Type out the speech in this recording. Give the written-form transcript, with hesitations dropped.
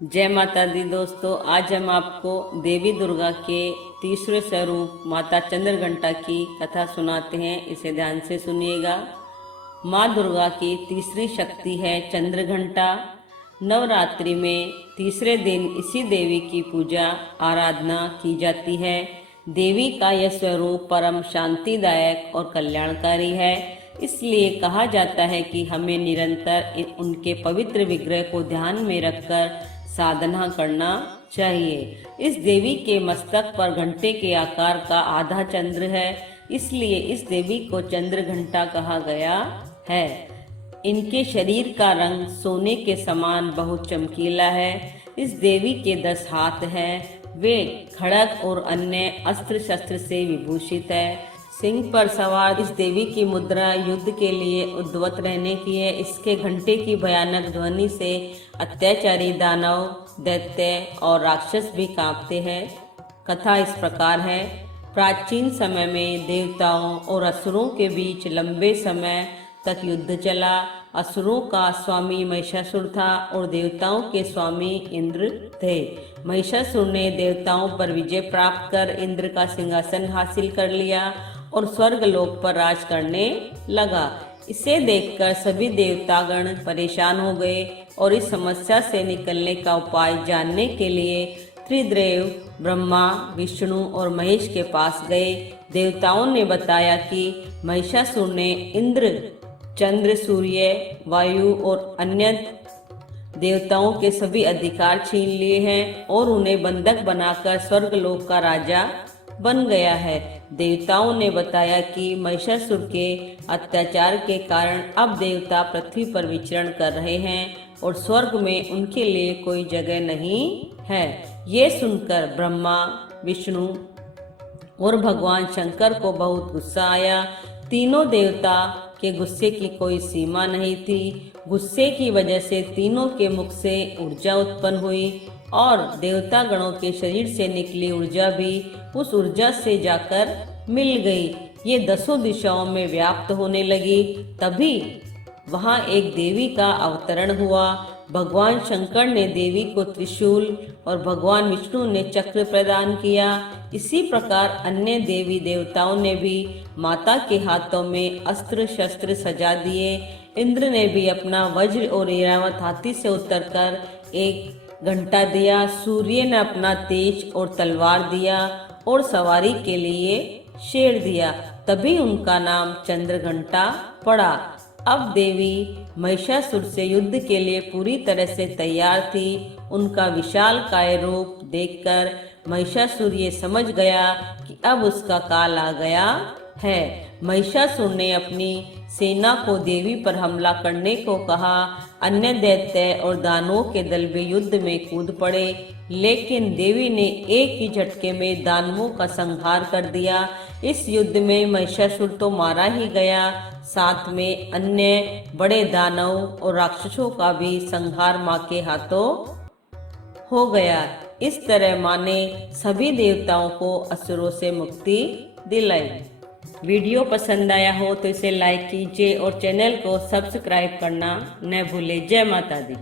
जय माता दी दोस्तों, आज हम आपको देवी दुर्गा के तीसरे स्वरूप माता चंद्रघंटा की कथा सुनाते हैं। इसे ध्यान से सुनिएगा। माँ दुर्गा की तीसरी शक्ति है चंद्रघंटा। नवरात्रि में तीसरे दिन इसी देवी की पूजा आराधना की जाती है। देवी का यह स्वरूप परम शांतिदायक और कल्याणकारी है। इसलिए कहा जाता है कि हमें निरंतर उनके पवित्र विग्रह को ध्यान में रखकर साधना करना चाहिए। इस देवी के मस्तक पर घंटे के आकार का आधा चंद्र है, इसलिए इस देवी को चंद्र घंटा कहा गया है। इनके शरीर का रंग सोने के समान बहुत चमकीला है। इस देवी के 10 हाथ हैं। वे खड़ग और अन्य अस्त्र शस्त्र से विभूषित है। सिंह पर सवार इस देवी की मुद्रा युद्ध के लिए उद्यत रहने की है। इसके घंटे की भयानक ध्वनि से अत्याचारी दानव, दैत्य और राक्षस भी कांपते हैं। कथा इस प्रकार है। प्राचीन समय में देवताओं और असुरों के बीच लंबे समय तक युद्ध चला। असुरों का स्वामी महिषासुर था और देवताओं के स्वामी इंद्र थे। महिषासुर ने देवताओं पर विजय प्राप्त कर इंद्र का सिंहासन हासिल कर लिया और स्वर्ग लोक पर राज करने लगा। इसे देखकर सभी देवतागण परेशान हो गए और इस समस्या से निकलने का उपाय जानने के लिए त्रिदेव ब्रह्मा, विष्णु और महेश के पास गए। देवताओं ने बताया कि महिषासुर ने इंद्र, चंद्र, सूर्य, वायु और अन्य देवताओं के सभी अधिकार छीन लिए हैं और उन्हें बंधक बनाकर स्वर्गलोक का राजा बन गया है। देवताओं ने बताया कि महिषासुर के अत्याचार के कारण अब देवता पृथ्वी पर विचरण कर रहे हैं और स्वर्ग में उनके लिए कोई जगह नहीं है। ये सुनकर ब्रह्मा, विष्णु और भगवान शंकर को बहुत गुस्सा आया। तीनों देवता के गुस्से की कोई सीमा नहीं थी। गुस्से की वजह से तीनों के मुख से ऊर्जा उत्पन्न हुई और देवता गणों के शरीर से निकली ऊर्जा भी उस ऊर्जा से जाकर मिल गई। ये 10 दिशाओं में व्याप्त होने लगी। तभी वहां एक देवी का अवतरण हुआ। भगवान शंकर ने देवी को त्रिशूल और भगवान विष्णु ने चक्र प्रदान किया। इसी प्रकार अन्य देवी देवताओं ने भी माता के हाथों में अस्त्र शस्त्र सजा दिए। इंद्र ने भी अपना वज्र और ऐरावत हाथी से उतरकर एक घंटा दिया। सूर्य ने अपना तेज और तलवार दिया और सवारी के लिए शेर दिया। तभी उनका नाम चंद्रघंटा पड़ा। अब देवी महिषासुर से युद्ध के लिए पूरी तरह से तैयार थी। उनका विशालकाय रूप देखकर महिषासुर ये समझ गया कि अब उसका काल आ गया है। महिषासुर ने अपनी सेना को देवी पर हमला करने को कहा। अन्य दैत्य और दानवों के दल भी युद्ध में कूद पड़े, लेकिन देवी ने एक ही झटके में दानवों का संहार कर दिया। इस युद्ध में महिषासुर तो मारा ही गया, साथ में अन्य बड़े दानव और राक्षसों का भी संहार मां के हाथों हो गया। इस तरह मां ने सभी देवताओं को असुरों से मुक्ति दिलाई। वीडियो पसंद आया हो तो इसे लाइक कीजिए और चैनल को सब्सक्राइब करना न भूलें। जय माता दी।